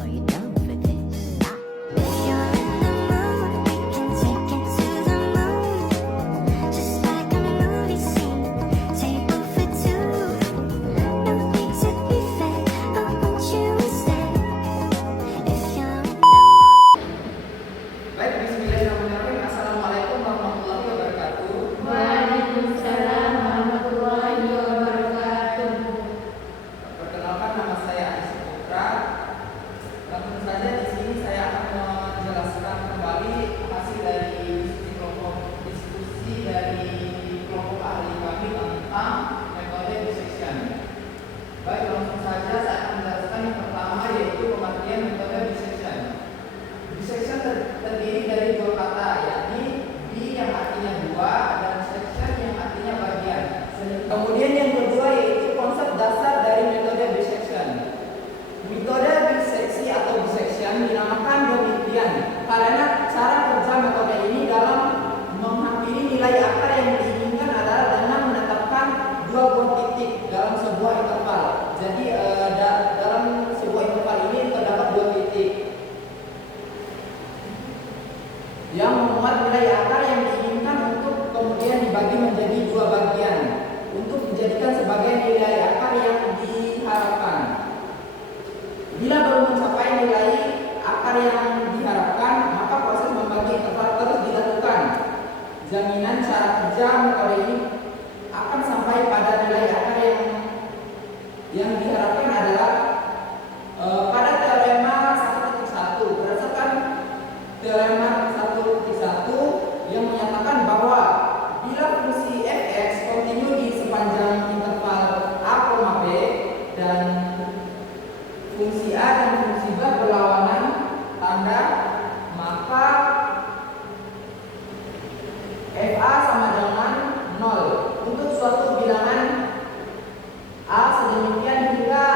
Are you down for this? If you're in the mood, we can take it to the moon. Just like a movie scene, table for two. No need to be fake, I want you to stay. If you're Baik, bismillahirrahmanirrahim. Assalamualaikum warahmatullahi wabarakatuh. Waalaikumsalam warahmatullahi wabarakatuh. Perkenalkan, nama saya Anies Putra. Langsung saja di sini saya akan menjelaskan kembali hasil dari diskusi dari kelompok ahli kami tentang metode dissection. Baik, langsung saja saya akan menjelaskan yang pertama, yaitu pengertian metode dissection. Dissection terdiri dari dua kata, yakni di yang artinya dua dan section yang artinya bagian. Kemudian yang kedua yaitu konsep dasar dari metode dissection. Metode diseksi atau dissection dinamakan demikian karena cara kerja metode ini dalam menghampiri nilai akar yang diinginkan adalah dengan menetapkan dua buah titik dalam sebuah interval. Jadi dalam sebuah interval ini terdapat dua titik yang memuat nilai akar yang diinginkan untuk kemudian dibagi menjadi dua bagian untuk dijadikan sebagai nilai akar yang diharapkan. Bila belum mencapai nilai akar yang diharapkan, maka proses membagi interval terus dilakukan. Jaminan cara kerja metode ini akan sampai pada nilai akar yang diharapkan adalah pada teorema 1.1. Berdasarkan teorema 1.1 yang menyatakan bahwa bila fungsi fx kontinu di sepanjang interval a, b dan fungsi a dan fungsi b berlawanan tanda, maka fa sama dengan 0 untuk suatu bilangan a sedemikian hingga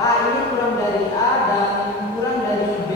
a ini kurang dari a dan kurang dari b.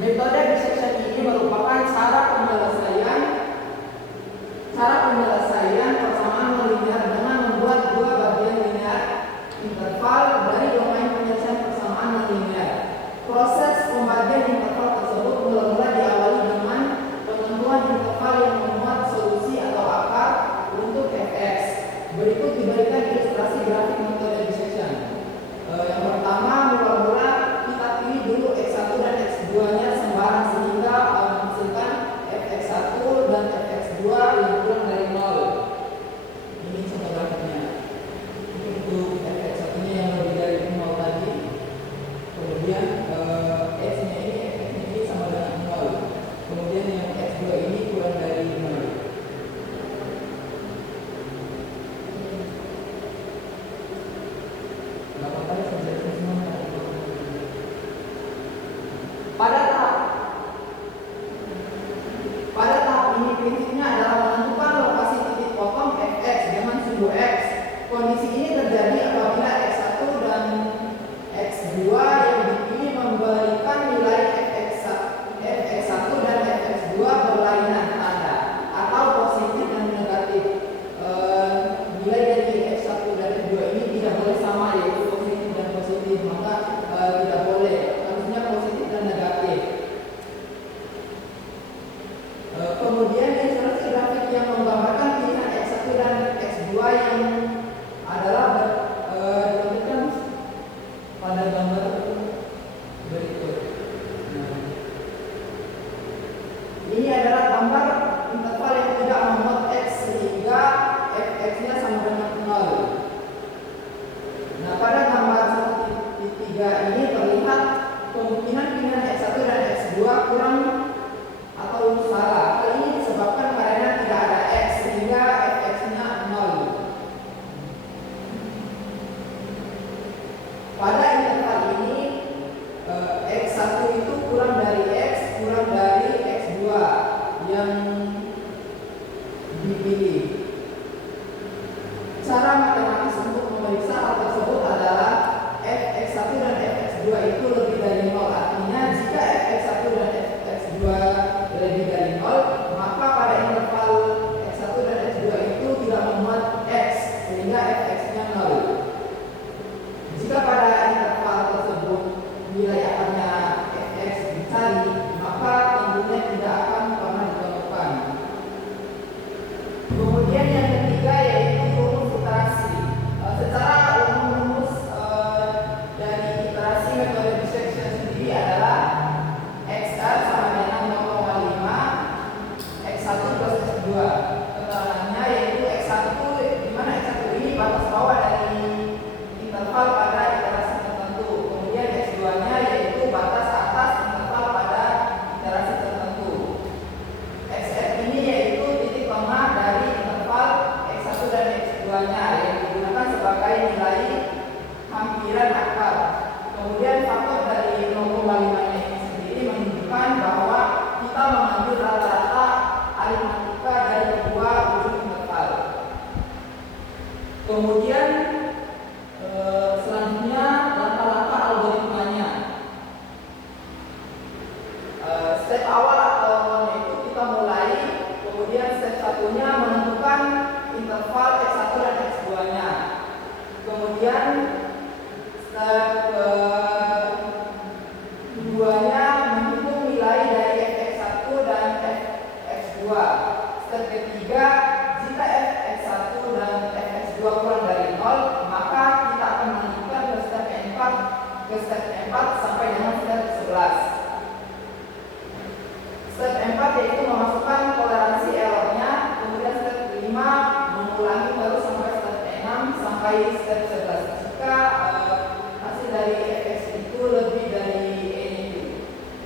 Metode dissection ini merupakan cara penyelesaian persamaan non-linear dengan membuat dua bagian linear interval dari domain penyelesaian persamaan non-linear. Proses pembagian interval tersebut mula-mula diawali dengan penentuan interval yang memuat solusi atau akar untuk fx. Berikut diberikan ilustrasi grafik metode dissection. Yang pertama, mula-mula kita pilih dulu x1 dan x2 nya sembarang sehingga menghasilkan fx1 dan fx2 yang kurang dari 0. Ini contoh grafiknya. Untuk fx1 nya yang lebih dari 0 tadi, kemudian x nya ini sama dengan 0, kemudian yang x2 ini kurang dari 0. Pada tahap ini prinsipnya adalah menentukan lokasi titik potong fx dengan sumbu x. Kondisi ini terjadi apabila x1 dan x2 yang dipilih memberikan nilai fx1 dan fx2 berlainan tanda atau positif dan negatif. Nilai dari x1 dan x2 ini tidak boleh sama, yaitu positif dan positif, maka tidak boleh, harusnya positif dan negatif. Kemudian ilustrasi grafik yang menggambarkan pilihan x1 dan x2 yang adalah ditunjukkan pada gambar berikut. Ini adalah gambar interval yang tidak memuat x sehingga fx-nya sama dengan 0. Pada gambar 1.3 ini terlihat kemungkinan pilihan x1 dan x2 kurang atau salah. Hal ini disebabkan karena tidak ada x sehingga fx-nya 0. Pada interval ini x1 itu kurang dari x kurang dari x2 yang dipilih. Cara matematis untuk memeriksa hal tersebut adalah fx1 dan fx2 itu lebih dari 0. Artinya jika fx1 dan fx2 lebih dari 0, maka pada interval x1 dan x2 itu tidak memuat x sehingga X2-nya yang digunakan sebagai nilai hampiran akar. Kemudian faktor dari 0,5-nya ini sendiri menunjukkan bahwa kita mengambil rata-rata aritmatika dari kedua ujung interval. Kemudian selanjutnya langkah-langkah algoritmanya. Step awal atau itu kita mulai, kemudian step satunya menentukan interval X1 dan X2-nya. Kemudian step keduanya menghitung nilai dari fx1 dan fx2. Step ketiga, jika fx1 dan fx2 kurang dari 0, maka kita akan melanjutkan ke step keempat sampai dengan step 11. Step 4 yaitu memasukkan toleransi errornya, kemudian step 5 mengulangi terus sampai step 6 sampai step 11. Jika hasil dari fx itu lebih dari n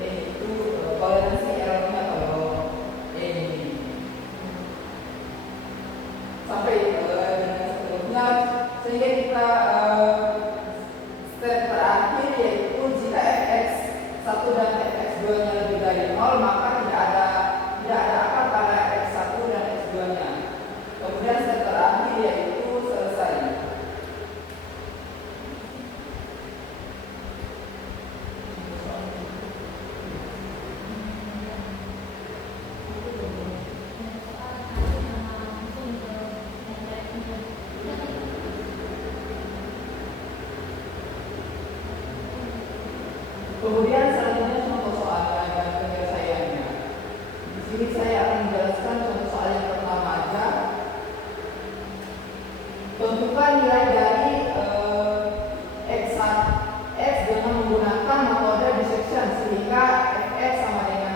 itu toleransi errornya kalau n ini sampai dengan seterusnya, sehingga kita step terakhir yaitu jika fx1 dan fx2 nya lebih dari 0, maka tidak ada akar pada fx1 dan fx2 nya. Kemudian step terakhir yaitu selesai. Kemudian selanjutnya contoh soal dan penyelesaiannya. Di sini saya akan menjelaskan contoh soal yang pertama aja. Tentukan nilai dari x dengan menggunakan metode dissection sehingga fx sama dengan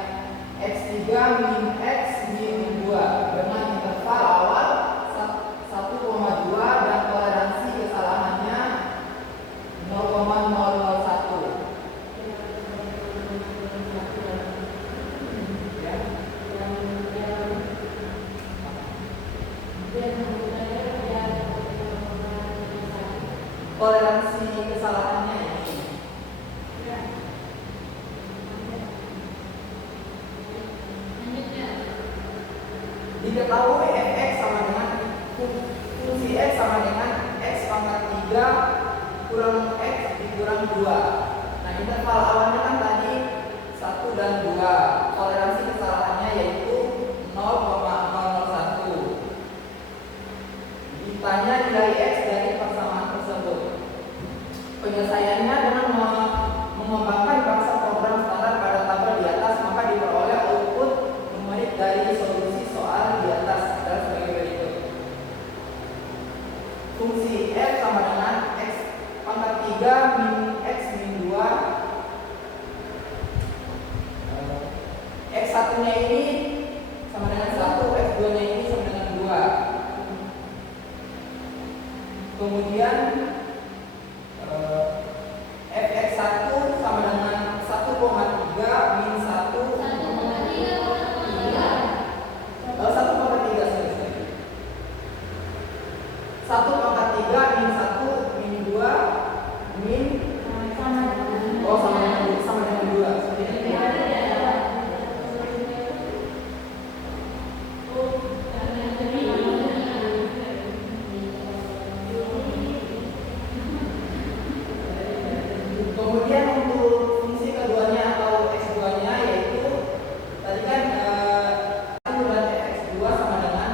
x3 min x min 2 dengan interval awal 1,2 dan toleransi kesalahannya 0,001. Toleransi kesalahannya ini. Diketahui fx sama dengan fungsi x sama dengan x pangkat 3 kurang x dikurang 2. Nah, interval awalnya kan tadi 1 dan 2. Toleransi kesalahannya yaitu 0,001. Ditanya nilai x dari persamaan tersebut. Penyelesaiannya dengan mengembangkan bangsa program standar pada tabel di atas, maka diperoleh output numerik dari solusi soal di atas adalah sebagai berikut. Fungsi f sama dengan x pangkat 3 min x min 2. X1 nya ini sama dengan 1, x2 nya ini sama dengan 2. Kemudian fx1 sama dengan 1,3 min 1 1,3 min 1 min 2 min sama dengan 2. Kemudian untuk fungsi keduanya atau x2-nya yaitu tadi kan 1 dan fx2 sama dengan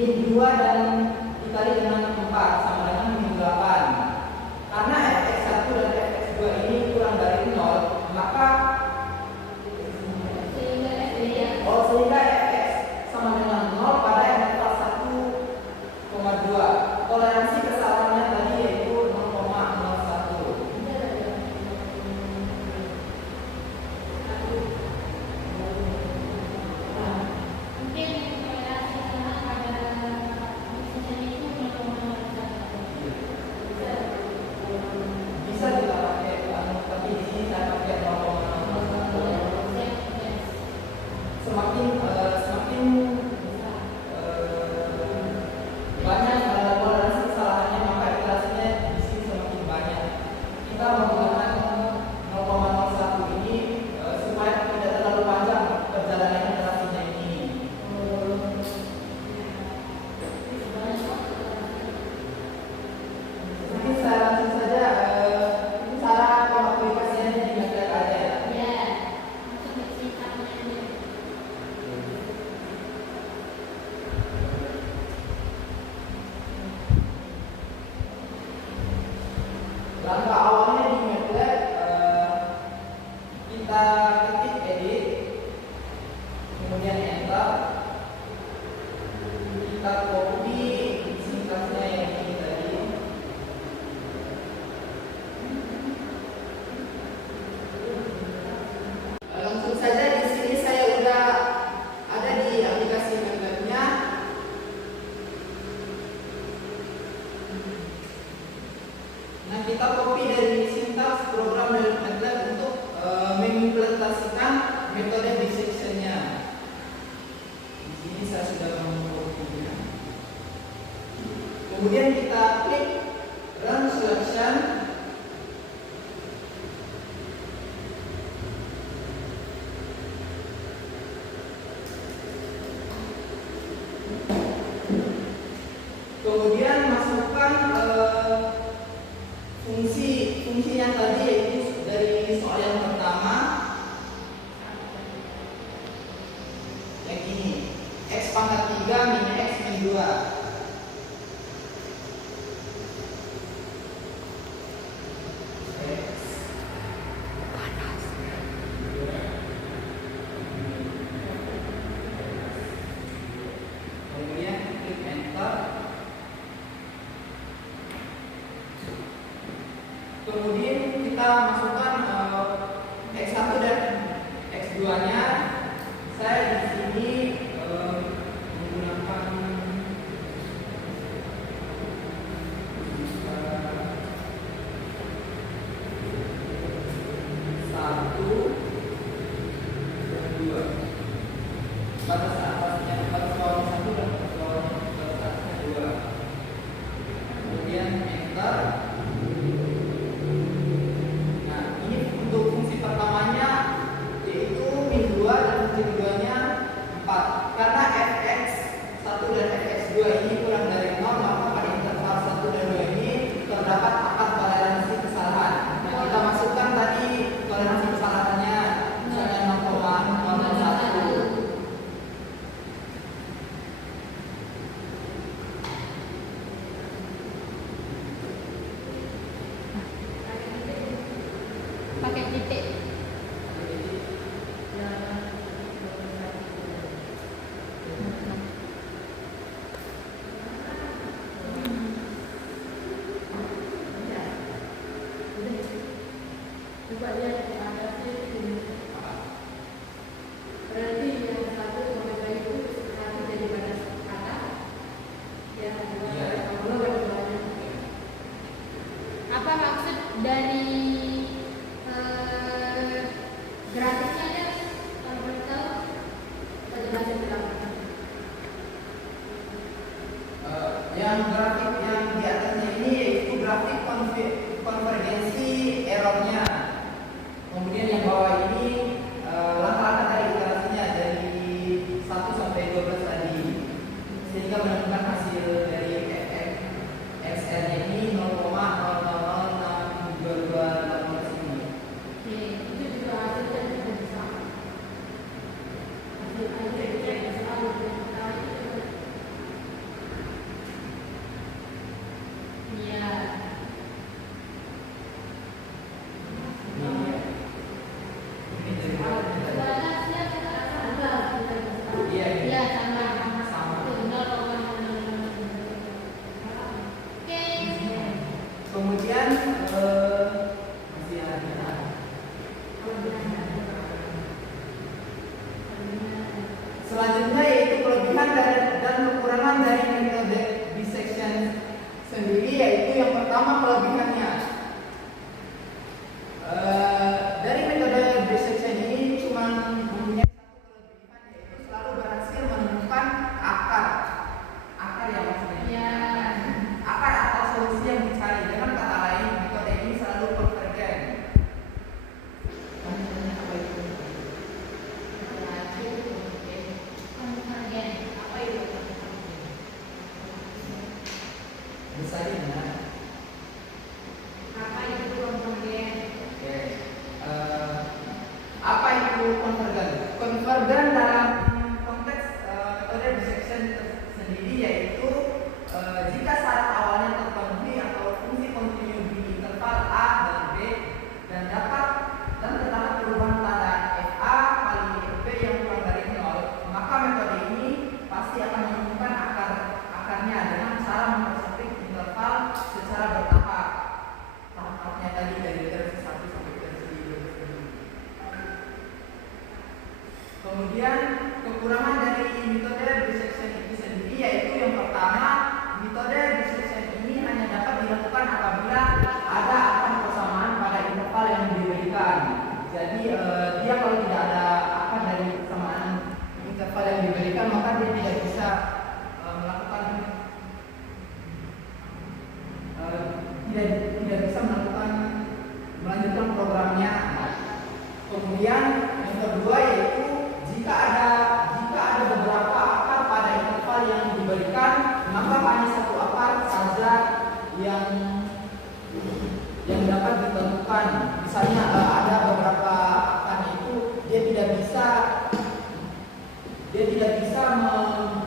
min 2 dan dikali dengan 4 sama dengan min 8. Karena fx1 dan fx2 ini kurang dari 0, maka sehingga fx sama dengan 0 pada interval 1,2. Toleransi kesalahannya tadi yaitu 0,01. Bisa kita pakai, tapi di sini saya pakai 0,01. Semakin banyak Nah, kita copy dari sintaks program dari MATLAB untuk mengimplementasikan metode dissection-nya. Di sini saya sudah mengcopinya. Kemudian kita klik Run Selection. Kemudian masukkan fungsi yang tadi, yaitu dari soal yang pertama yang ini, x pangkat 3 min x min 2. Kemudian klik enter. Kemudian kita masukkan x1 dan x2 nya. Saya di sini menggunakan satu dan dua. Batas atasnya, batas bawahnya satu dan batas atasnya dua. Kemudian enter. Nah, ini untuk fungsi pertamanya yaitu min 2 dan fungsi keduanya 4. Karena fx 1 dan fx 2 ini kurang dari 0, maka pada interval 1 dan 2 ini terdapat akar toleransi kesalahan. Nah, kita masukkan tadi toleransi kesalahannya, misalnya 0,01. Pakai titik. Coba lihat ada sini. Berarti yang satu sampai itu nanti jadi batas atas. Ya, apa maksud dari grafiknya ada? Kalau boleh tahu, kita jelasin berapa? Yang grafik yang di atasnya ini yaitu grafik konvergensi errornya. Kemudian yang bawah ini langkah-langkah dari iterasinya dari 1 sampai 12 tadi, sehingga menemukan hasil dari XR-nya ini 0,000622 ini. Oke, itu juga hasilnya juga bisa. Hasilnya selalu iya. Iya, sama. Oke. Kemudian masih ada. Selanjutnya yaitu kelebihan dan kekurangan dari metode dissection sendiri, yaitu yang pertama kelebihannya. Dari metode dissection ini cuma mempunyai satu kelebihan, yaitu selalu berhasil menemukan akar yang maksudnya. Iya. Akar atau solusi yang dicari. Dengan kata lain, metode ini selalu konvergen. Apa itu? Konvergen. Apa itu? Bisa ya. Apa itu konvergen? Oke. Apa itu konvergen? Konvergen dalam konteks metode dissection sendiri yaitu jika syarat awalnya terpenuhi atau fungsi kontinu di interval a dan b dan terdapat perubahan tanda fa kali fb yang kurang dari 0, maka metode ini pasti akan menemukan akarnya dengan cara mempersempit interval tidak bisa melanjutkan programnya. Kemudian yang kedua yaitu jika ada beberapa akar pada interval yang diberikan, maka hanya satu akar saja yang dapat ditentukan. Misalnya ada beberapa akar itu dia tidak bisa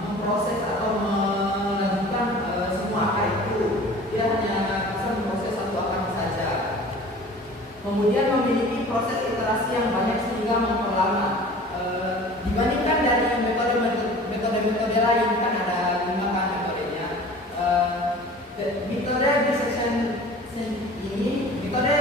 memproses atau melanjutkan semua akar itu. Dia hanya bisa memproses satu akar saja. Kemudian memiliki proses iterasi yang banyak sehingga memperlama. Dibandingkan dari metode-metode lain, kan ada 5 kan metodenya. Metode dissection ini, metode